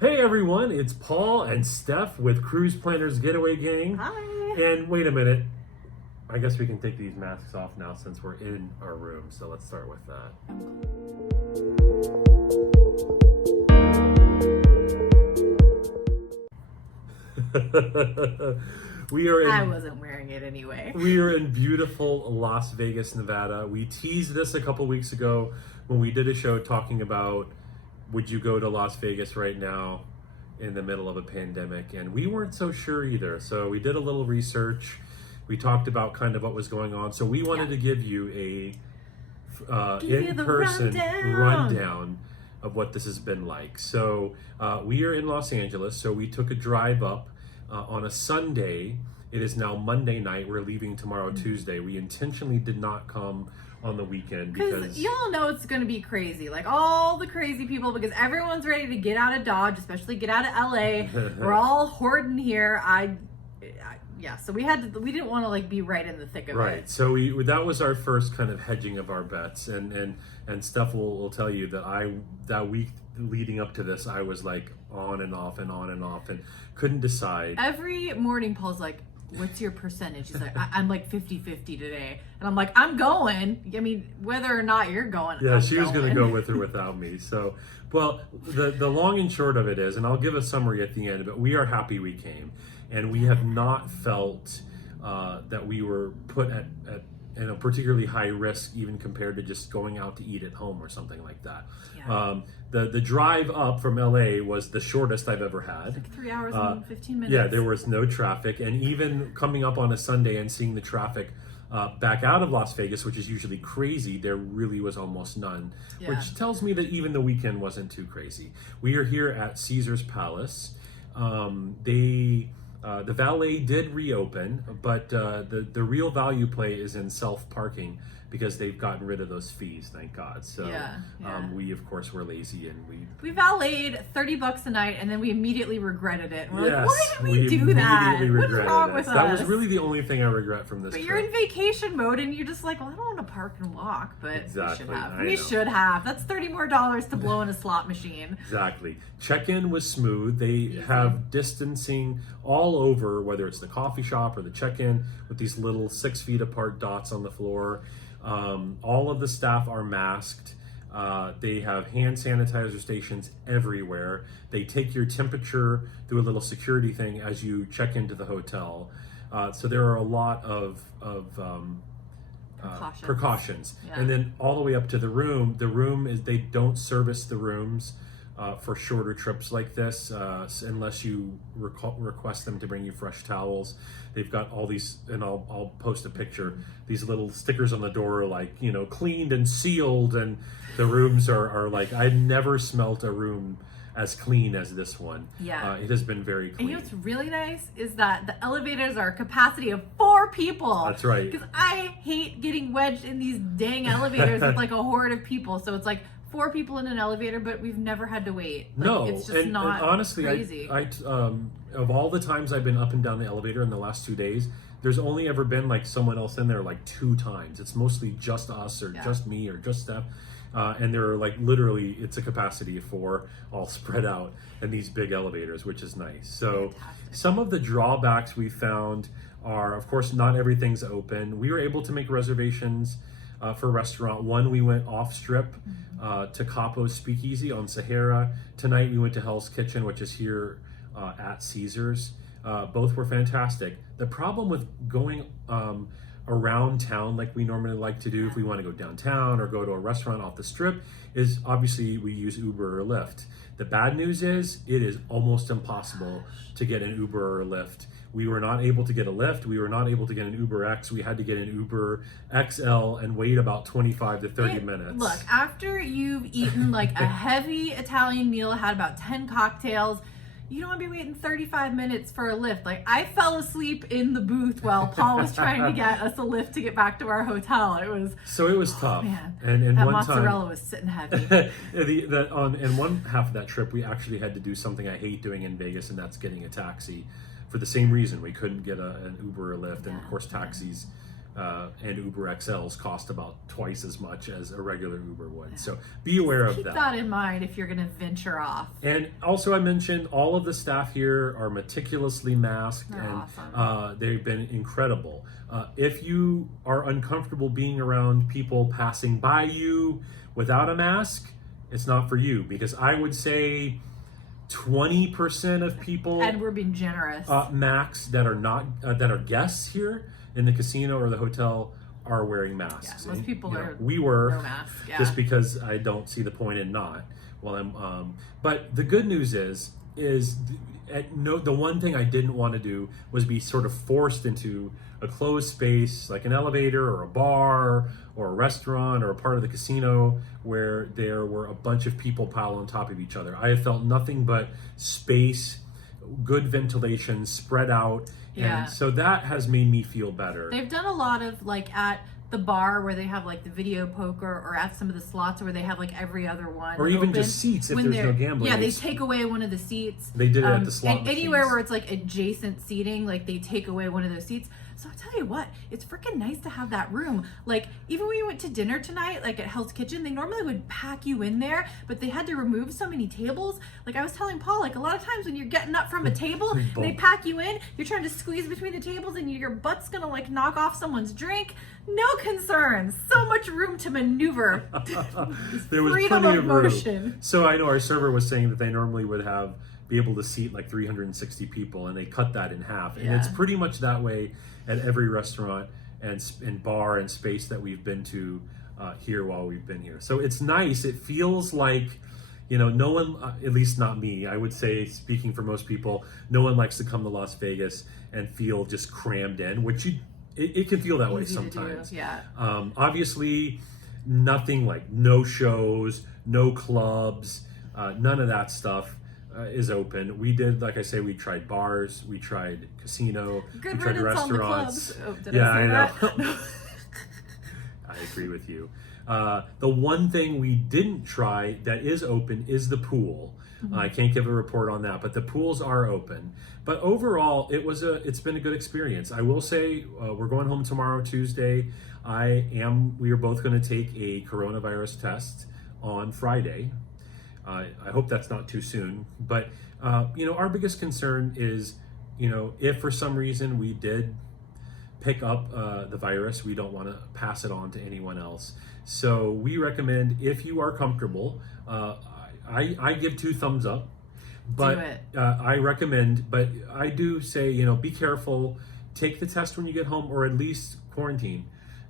Hey everyone, it's Paul and Steph with Cruise Planners Getaway Gang. Hi. And wait a minute, I guess we can take these masks off now since we're in our room, so let's start with that. I wasn't wearing it anyway. We are in beautiful Las Vegas, Nevada. We teased this a couple weeks ago when we did a show talking about would you go to Las Vegas right now in the middle of a pandemic, and we weren't so sure either. So we did a little research. We talked about kind of what was going on. So we wanted to give you a in-person rundown of what this has been like. So we are in Los Angeles, so we took a drive up on a Sunday. It is now Monday night. We're leaving tomorrow, Tuesday. We intentionally did not come on the weekend because y'all know it's going to be crazy. Like all the crazy people, because everyone's ready to get out of Dodge, especially get out of LA. We're all hoarding here. So we didn't want to like be right in the thick of it. Right. So that was our first kind of hedging of our bets, and Steph will tell you that that week leading up to this, I was like on and off and couldn't decide. Every morning Paul's like, what's your percentage? He's like, I'm like 50-50 today. And I'm like, I'm going. I mean, whether or not you're going, yeah, she was going to go with or without me. So, well, the long and short of it is, and I'll give a summary at the end, but we are happy we came. And we have not felt that we were put at particularly high risk, even compared to just going out to eat at home or something like that. Yeah. The drive up from LA was the shortest I've ever had. Like 3 hours and 15 minutes. Yeah, there was no traffic. And even coming up on a Sunday and seeing the traffic back out of Las Vegas, which is usually crazy, there really was almost none, which tells me that even the weekend wasn't too crazy. We are here at Caesar's Palace. The valet did reopen, but the real value play is in self-parking because they've gotten rid of those fees, thank God. So we, of course, were lazy and we valeted $30 a night, and then we immediately regretted it. We're like, why did we do immediately that? What's wrong with us? That was really the only thing I regret from this trip. But you're in vacation mode, and you're just like, well, I don't want to park and walk, but exactly. We should have. That's $30 more to blow in a slot machine. Exactly. Check-in was smooth. They have distancing all over, whether it's the coffee shop or the check-in, with these little 6 feet apart dots on the floor. All of the staff are masked. They have hand sanitizer stations everywhere. They take your temperature through a little security thing as you check into the hotel. So there are a lot of precautions. Yeah. And then all the way up to the room. The room is, they don't service the rooms for shorter trips like this unless you request them to bring you fresh towels. They've got all these, and I'll post a picture, these little stickers on the door like, cleaned and sealed, and the rooms are like, I've never smelt a room as clean as this one. Yeah. It has been very clean. And what's really nice is that the elevators are a capacity of 4 people. That's right. Because I hate getting wedged in these dang elevators with like a horde of people. So it's like 4 people in an elevator, but we've never had to wait. Like, no, it's just not and honestly, crazy. I of all the times I've been up and down the elevator in the last 2 days, there's only ever been like someone else in there like 2 times. It's mostly just us or just me or just Steph. And there are like literally, it's a capacity of 4 all spread out in these big elevators, which is nice. So some of the drawbacks we found are, of course, not everything's open. We were able to make reservations for restaurant. One, we went off strip to Capo's Speakeasy on Sahara. Tonight we went to Hell's Kitchen, which is here at Caesar's. Both were fantastic. The problem with going around town like we normally like to do, if we want to go downtown or go to a restaurant off the strip, is obviously we use Uber or Lyft. The bad news is it is almost impossible to get an Uber or Lyft. We were not able to get a Lyft. We were not able to get an Uber X. We had to get an Uber XL and wait about 25 to 30 minutes. Look, after you've eaten like a heavy Italian meal, had about 10 cocktails, you don't want to be waiting 35 minutes for a Lyft. Like, I fell asleep in the booth while Paul was trying to get us a Lyft to get back to our hotel. It was tough. Man, and that one mozzarella time, was sitting heavy. In one half of that trip, we actually had to do something I hate doing in Vegas, and that's getting a taxi. For the same reason, we couldn't get an Uber or Lyft, and of course taxis and Uber XLs cost about twice as much as a regular Uber would. So be aware of that. Keep that in mind if you're going to venture off. And also, I mentioned all of the staff here are meticulously masked. They're and awesome. They've been incredible. If you are uncomfortable being around people passing by you without a mask, it's not for you, because I would say 20% of people, And we're being generous. max, that are not that are guests here in the casino or the hotel are wearing masks. Yeah, most people are we were no mask. Yeah. just because I don't see the point in not. Well, but the good news is the one thing I didn't want to do was be sort of forced into a closed space like an elevator or a bar or a restaurant or a part of the casino where there were a bunch of people piled on top of each other. I have felt nothing but space, good ventilation, spread out. Yeah. And so that has made me feel better. They've done a lot of, like, at the bar where they have like the video poker, or at some of the slots where they have like every other one, or even open. just seats if When there's no they're- gambling. Yeah, they take away one of the seats. They did it at the slot and anywhere machines. where it's like adjacent seating, like they take away one of those seats. So I tell you what, it's freaking nice to have that room. Like, even when we went to dinner tonight, like at Hell's Kitchen, they normally would pack you in there, but they had to remove so many tables. Like I was telling Paul, like a lot of times when you're getting up from a table, and they pack you in, you're trying to squeeze between the tables, and your butt's gonna like knock off someone's drink. No concerns. So much room to maneuver. There was Freedom plenty of of room. motion. So I know our server was saying that they normally would be able to seat like 360 people, and they cut that in half. And it's Yeah. pretty much that way at every restaurant and bar and space that we've been to here while we've been here. So it's nice. It feels like, no one, at least not me, I would say, speaking for most people, no one likes to come to Las Vegas and feel just crammed in, which it can feel that way Easy to do, sometimes. yeah. Obviously, nothing like no shows, no clubs, none of that stuff is open. We did, like I say, we tried bars, we tried casino, Good we tried riddance on the restaurants. clubs. Oh, did Yeah, I say I know. that? I agree with you. The one thing we didn't try that is open is the pool. I can't give a report on that, but the pools are open. But overall, it's been a good experience. I will say we're going home tomorrow, Tuesday. We are both going to take a coronavirus test on Friday. I hope that's not too soon. But our biggest concern is, if for some reason we did pick up the virus, we don't want to pass it on to anyone else. So we recommend, if you are comfortable, I give 2 thumbs up, but Do it. I recommend, but I do say, be careful, take the test when you get home, or at least quarantine.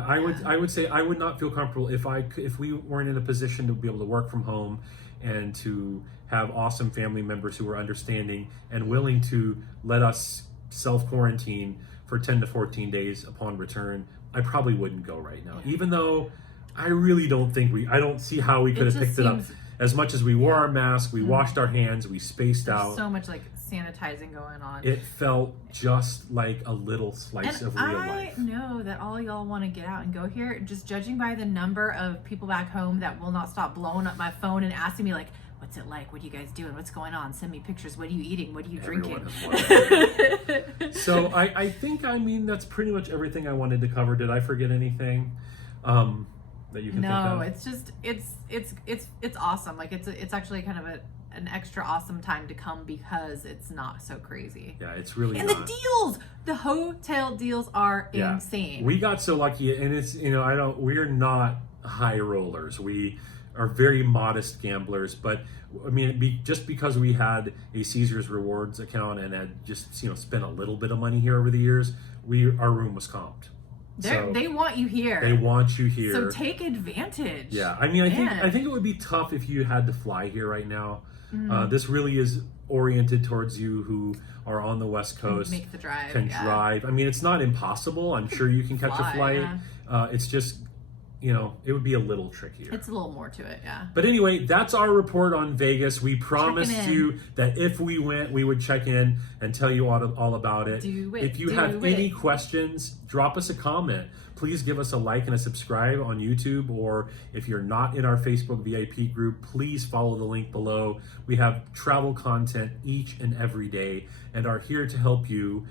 I would say I would not feel comfortable if we weren't in a position to be able to work from home and to have awesome family members who are understanding and willing to let us self-quarantine for 10 to 14 days upon return. I probably wouldn't go right now, even though I really don't think I don't see how we could have just picked it up. seems- As much as we wore our mask, we washed our hands, we spaced There's out. so much like sanitizing going on. It felt just like a little slice And of real I life. know that all y'all want to get out and go here. Just judging by the number of people back home that will not stop blowing up my phone and asking me like, "What's it like? What are you guys doing? What's going on? Send me pictures. What are you eating? What are you drinking?" Everyone has wanted. So I think that's pretty much everything I wanted to cover. Did I forget anything that you can think No, of? it's just it's awesome. Like it's actually kind of an extra awesome time to come because it's not so crazy. Yeah, it's really And not. the deals, the hotel deals are insane. We got so lucky, and it's we're not high rollers. We are very modest gamblers, but I mean, just because we had a Caesars Rewards account and had just spent a little bit of money here over the years, our room was comped. They want you here. They want you here. So take advantage. Yeah, I mean, I Man. think it would be tough if you had to fly here right now. This really is oriented towards you who are on the West Coast, Make the drive. can yeah. drive. I mean, it's not impossible. I'm sure you can catch a Fly, flight. yeah. It's just, it would be a little trickier. It's a little more to it, yeah. But anyway, that's our report on Vegas. We promised in. you that if we went, we would check in and tell you all about it. Do it, If you do have it. any questions, drop us a comment. Please give us a like and a subscribe on YouTube, or if you're not in our Facebook VIP group, please follow the link below. We have travel content each and every day and are here to help you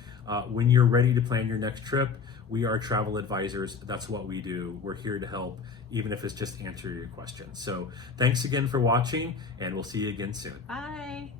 when you're ready to plan your next trip, We are travel advisors. That's what we do. We're here to help, even if it's just answer your questions. So thanks again for watching, and we'll see you again soon. Bye.